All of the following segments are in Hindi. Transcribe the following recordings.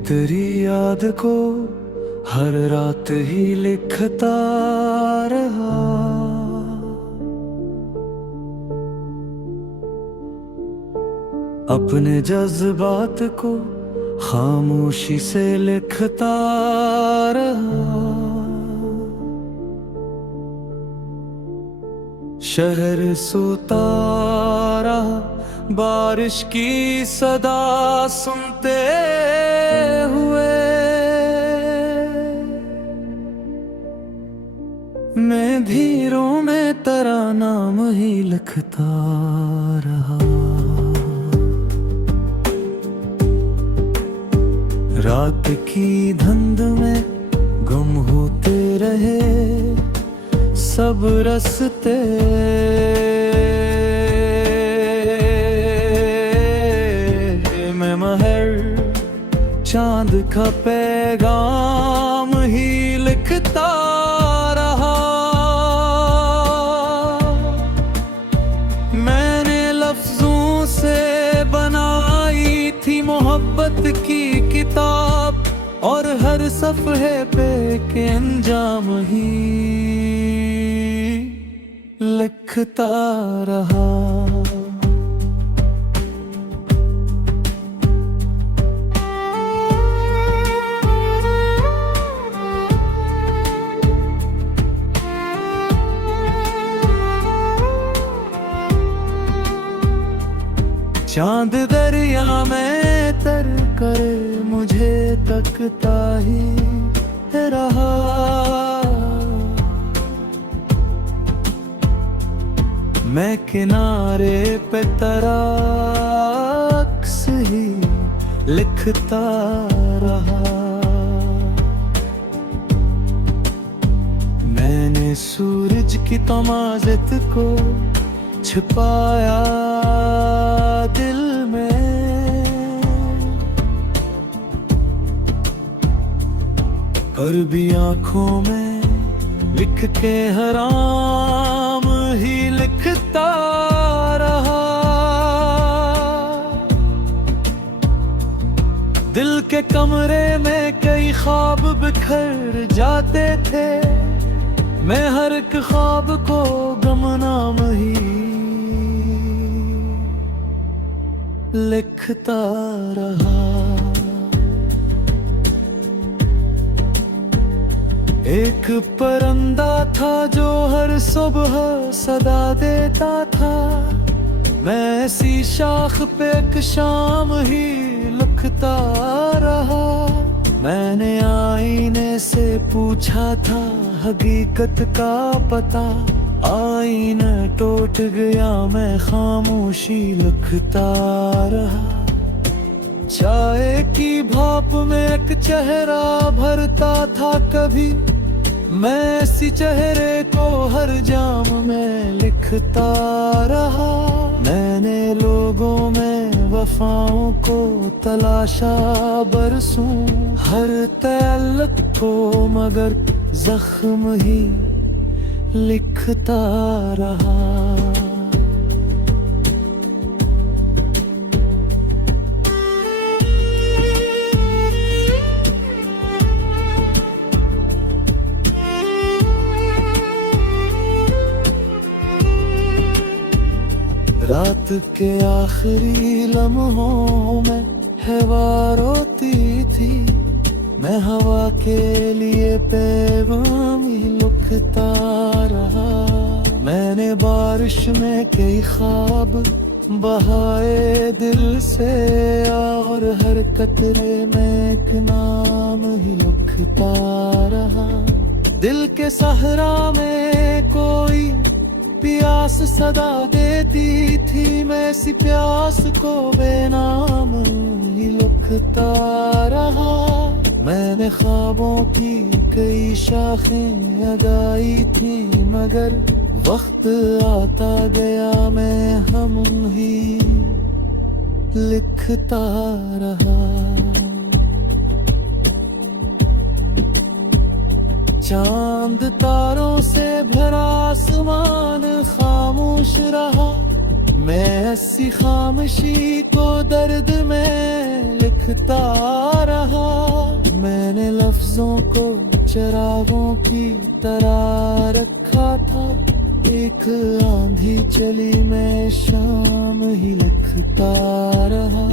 तेरी याद को हर रात ही लिखता रहा। अपने जज्बात को खामोशी से लिखता रहा। शहर सोता रहा, बारिश की सदा सुनते हुए। मैं धीरों में तेरा नाम ही लिखता रहा। रात की धुंध में गुम होते रहे सब रास्ते। मैं महर चांद का पैगाम ही लिखता रहा। मैंने लफ्जों से बनाई थी मोहब्बत की किताब, और हर सफ़हे पे के अंजाम ही लिखता रहा। चांद दरिया में तर करे मुझे तकता ही रहा। मैं किनारे पे तराक्स ही लिखता रहा। मैंने सूरज की तमाज़त को छिपाया दिल में, पर भी आँखों में लिख के हराम ही लिखता रहा। दिल के कमरे में कई ख्वाब बिखर जाते थे, मैं हर एक ख्वाब को गुमनाम ही लिखता रहा। एक परिंदा था जो हर सुबह सदा देता था, मैं ऐसी शाख पे एक शाम ही लिखता रहा। मैंने आईने से पूछा था हकीकत का पता, आईना टूट गया मैं खामोशी लिखता रहा। चाय की भाप में एक चेहरा भरता था कभी, मैं इसी चेहरे को हर जाम में लिखता रहा। मैंने लोगों में वफाओं को तलाशा बरसों, हर तअल्लुक़ को मगर जख्म ही लिखता रहा। रात के आखिरी लम्हों में हवा रोती थी, मैं हवा के लिए पैगाम ही लिखता रहा। मैंने बारिश में कई ख्वाब बहाए दिल से, और हर कतरे में एक नाम ही लिखता रहा। दिल के सहरा में कोई प्यास सदा देती थी, मैं इसी प्यास को बेनाम ही लिखता रहा। मैंने ख्वाबों की कई शाखें लगाई थी, मगर वक्त आता गया मैं हम ही लिखता रहा। चांद तारों से भरा आसमान खामोश रहा, मैं ऐसी खामोशी को दर्द में लिख लिखता रहा। मैंने लफ्जों को चिरागों की तरह रखा था। एक आंधी चली मैं शाम ही लिखता रहा।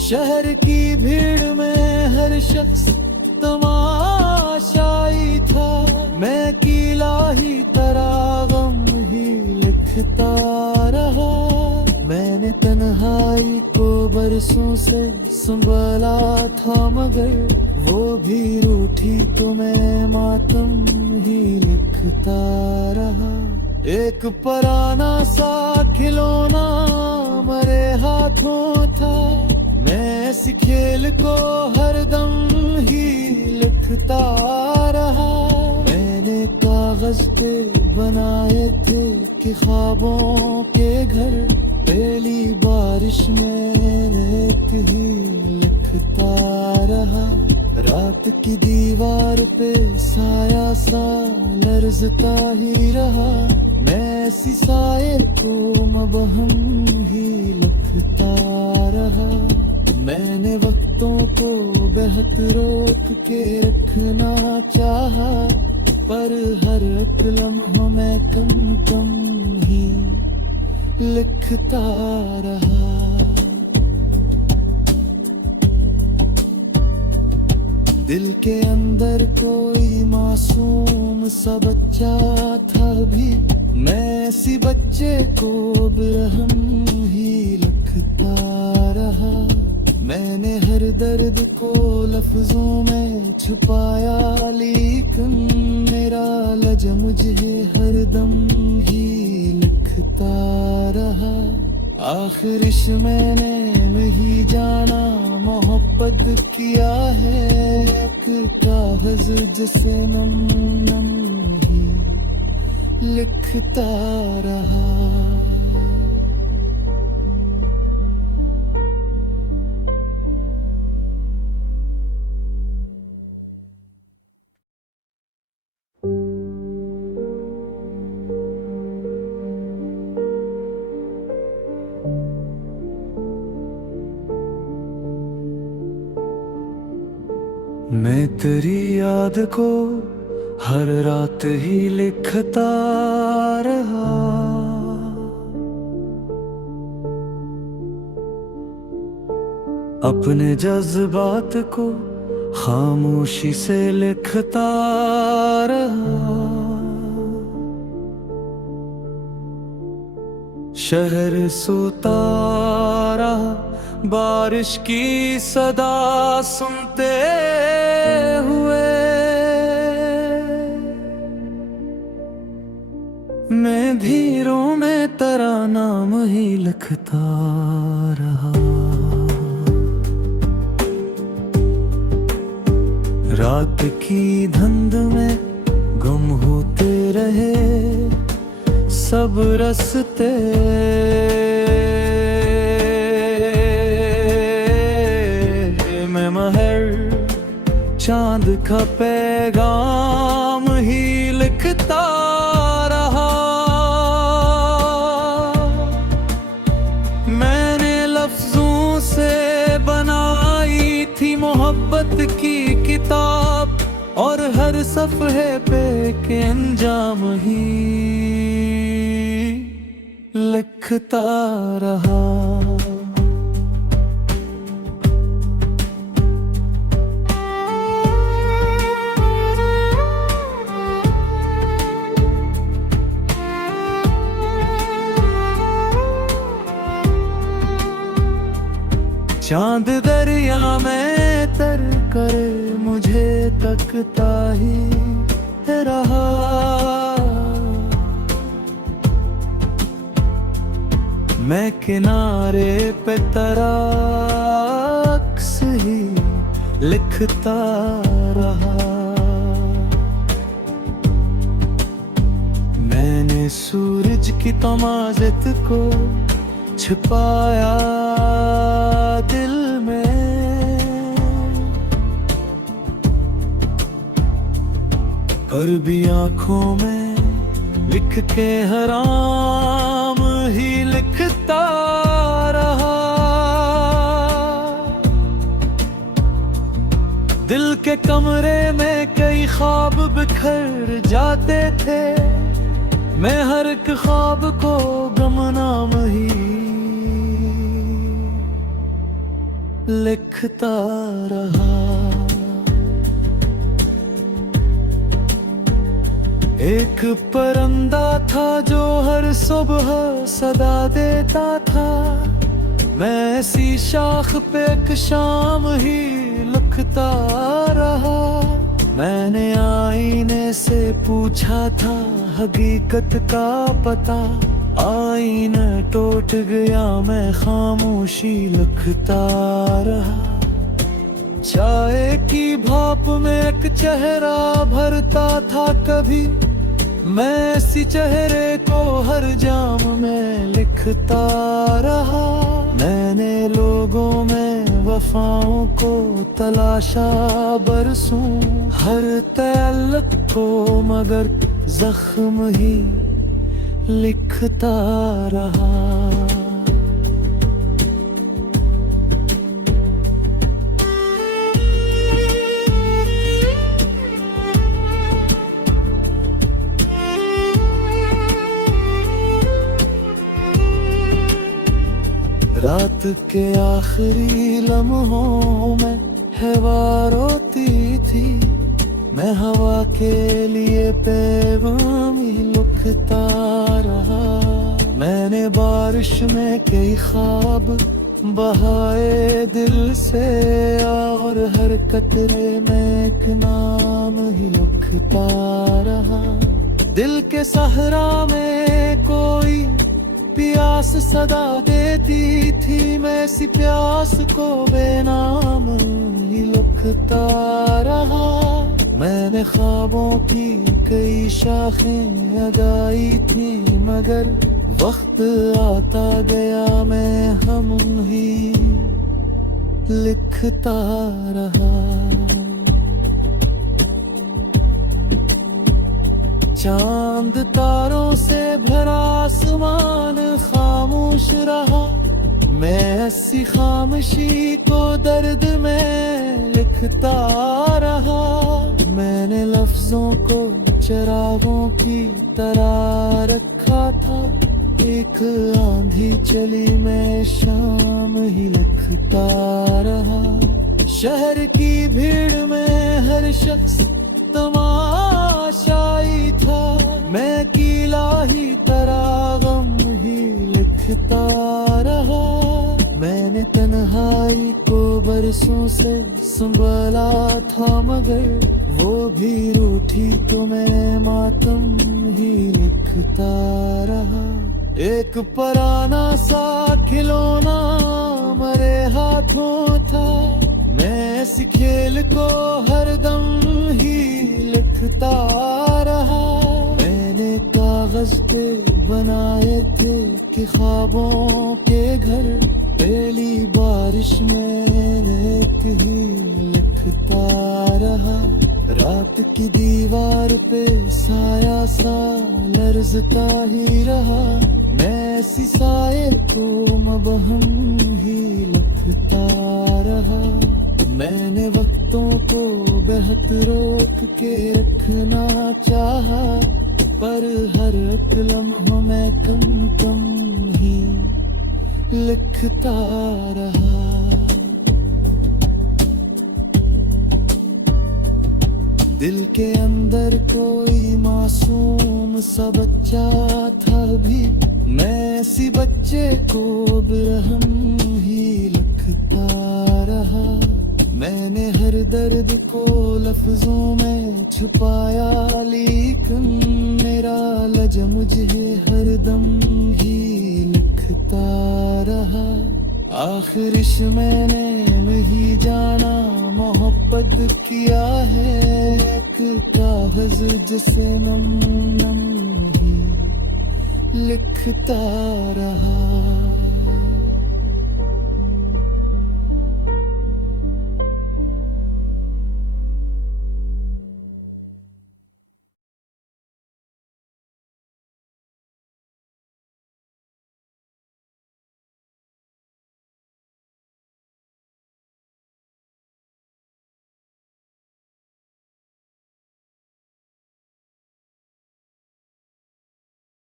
शहर की भीड़ में हर शख्स तमाशाई था। मैं अकेला ही तरह गम ही लिखता रहा। मैंने तन्हाई को बरसों से संभाला था, मगर वो भी रूठी तो मैं मातम ही लिखता रहा। एक पुराना सा खिलौना मरे हाथों था। मैं इस खेल को हरदम ही लिखता रहा। मैंने कागज पे बनाए थे कि ख्वाबों के घर। पहली बारिश में एक ही लिखता रहा। रात की दीवार पे साया सा लर्जता ही रहा। मैं इसी साए को मबहम ही लिखता रहा। मैंने वक्तों को बेहद रोक के रखना चाहा, पर हर एक लम्हा मैं कम कम ही लिखता रहा। दिल के अंदर कोई मासूम सा बच्चा था भी। मैं इसी बच्चे को बेरहम ही लिखता रहा। मैंने हर दर्द को लफ्जों में छुपाया, लेकिन मेरा लज मुझे हरदम ही लिखता रहा। आखिरिश मैंने नहीं जाना मोहब्बत किया है। एक कागज जिसे नम नम ही लिखता रहा। मैं तेरी याद को हर रात ही लिखता रहा। अपने जज्बात को खामोशी से लिखता रहा। शहर सोता रहा, बारिश की सदा सुनते हुए। मैं धीरों में तेरा नाम ही लिखता रहा। रात की धुंध में गुम होते रहे सब रस्ते। मैं महर चांद का पैगाम ही लिखता रहा। मैंने लफ्जों से बनाई थी मोहब्बत की किताब, और हर सफ़हे पे के अंजाम ही लिखता रहा। चांद दरिया में तर कर मुझे तकता ही रहा। मैं किनारे पे तेरा अक्स ही लिखता रहा। मैंने सूरज की तमाज़त को छिपाया दिल में, पर भी आँखों में लिख के हराम ही लिखता रहा। के कमरे में कई ख्वाब बिखर जाते थे, मैं हर एक ख्वाब को गुमनाम ही लिखता रहा। एक परिंदा था जो हर सुबह सदा देता था, मैं ऐसी शाख पे एक शाम ही लिखता रहा। मैंने आईने से पूछा था हकीकत का पता, आईना टूट गया मैं खामोशी लिखता रहा। चाय की भाप में एक चेहरा भरता था कभी, मैं इसी चेहरे को हर जाम में लिखता रहा। मैंने लोगों में वफाओं को तलाशा बरसों, हर तअल्लुक़ को मगर जख्म ही लिखता रहा। रात के आखिरी लम्हों में हवा रोती थी, मैं हवा के लिए पैगाम ही लिखता रहा। मैंने बारिश में कई ख्वाब बहाए दिल से, और हर कतरे में एक नाम ही लिखता रहा। दिल के सहरा में कोई प्यास सदा देती थी, मैं इसी प्यास को बेनाम ही लिखता रहा। मैंने ख्वाबों की कई शाखें लगाई थी, मगर वक्त आता गया मैं हम ही लिखता रहा। चांद तारों से भरा आसमान खामोश रहा, मैं ऐसी खामोशी को दर्द में लिखता रहा। मैंने लफ्जों को चिरागों की तरह रखा था, एक आंधी चली मैं शाम ही लिखता रहा। शहर की भीड़ में हर शख्स तमाशाई था, मैं अकेला ही तरह गम ही लिखता रहा। मैंने तन्हाई को बरसों से संभाला था, मगर वो भी रूठी तो मैं मातम ही लिखता रहा। एक पुराना सा खिलौना मेरे हाथों था, मैं इस खेल को हरदम ही लिखता रहा। मैंने कागज पे बनाए थे कि ख्वाबों के घर, पहली बारिश में एक ही लिखता रहा। रात की दीवार पे साया सा लर्जता ही रहा, मैं इसी साये को मबहम ही लिखता रहा। मैंने वक्तों को बेहद रोक के रखना चाहा, पर हर एक लम्हा मैं कम कम ही लिखता रहा। दिल के अंदर कोई मासूम सा बच्चा था भी, मैं इसी बच्चे को बेरहम ही लिखता रहा। मैंने हर दर्द को लफ्जों में छुपाया, लेकिन मेरा लज मुझे हरदम ही लिखता रहा। आखिरिश मैंने नहीं जाना मोहब्बत किया है, एक कागज जिसे नम नम ही लिखता रहा।